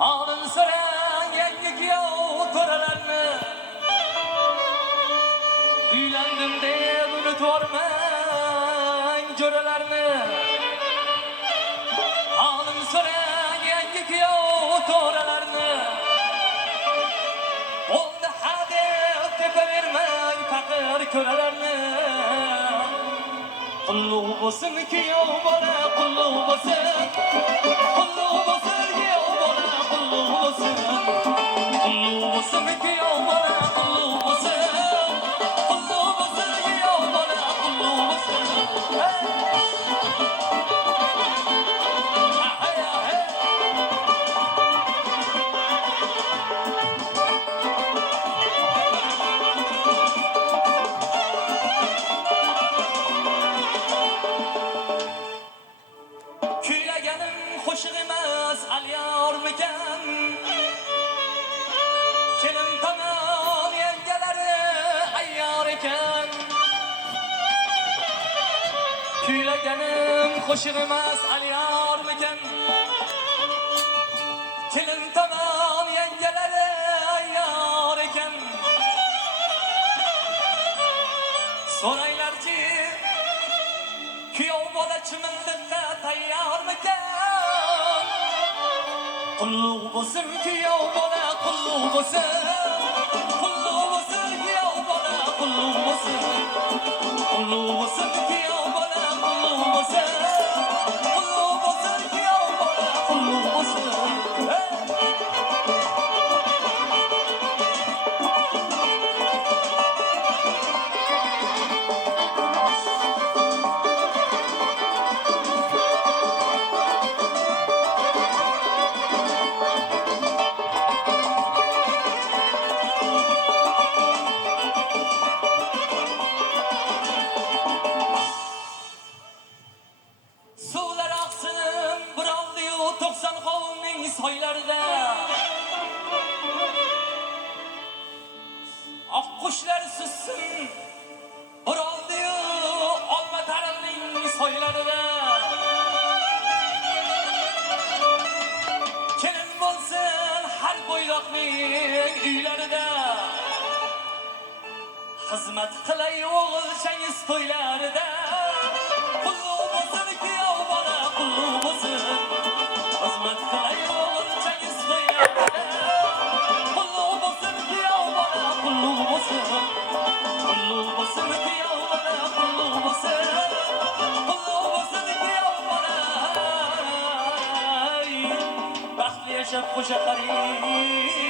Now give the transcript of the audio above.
Alın soran yangi kuyov to'ralarni uylandim deb unutvormang jo'ralarni. Alın soran yangi kuyov to'ralarni bo'ldi hadeb tepavermang faqir ko'ralarni. Qulluq bo'lsin kuyov bola, qulluq bo'lsin, qulluq bo'lsin kuyov bola, qulluq bo'lsin, qulluq bo'lsin kuyov bola, qulluq bo'lsin, qulluq bo'lsin kuyov bola, qulluq bo'lsin. Kuylaganim qo'shiq emas, alyormikan? Kelin tomon yangalari ayyor ekan. Kuylaganim qo'shiq emas, alyormikan? Kelin tomon yangalari ayyor ekan. So'ranglarchi, kuyov bola chimindiqqa tayyormikan? Qulluq bo'lsin kuyov bola, qulluq bo'lsin, qulluq bo'lsin kuyov bola, qulluq bo'lsin, qulluq bo'lsin kuyov bola, qulluq bo'lsin, qulluq bo'lsin kuyov bola, qulluq bo'lsin. Suvlar oqsin biroldi-yu 90 qovunning soylarida. Oqqushlar sussin biroldi-yu olma tarilning soylarida. Kelin bo'lsin har bo'ydoqning uylarida. Xizmat qilay o'g'ilchangiz to'ylarida. Qulluq bo'lsin kuyov bola, qulluq bo'lsin, xizmat qilay o'g'ilchangiz to'ylarida. Qulluq bo'lsin kuyov bola, qulluq bo'lsin, qulluq bo'lsin kuyov bola, qulluq bo'lsin, qulluq bo'lsin kuyov bola. Baxtli yashab qo'sha qaring.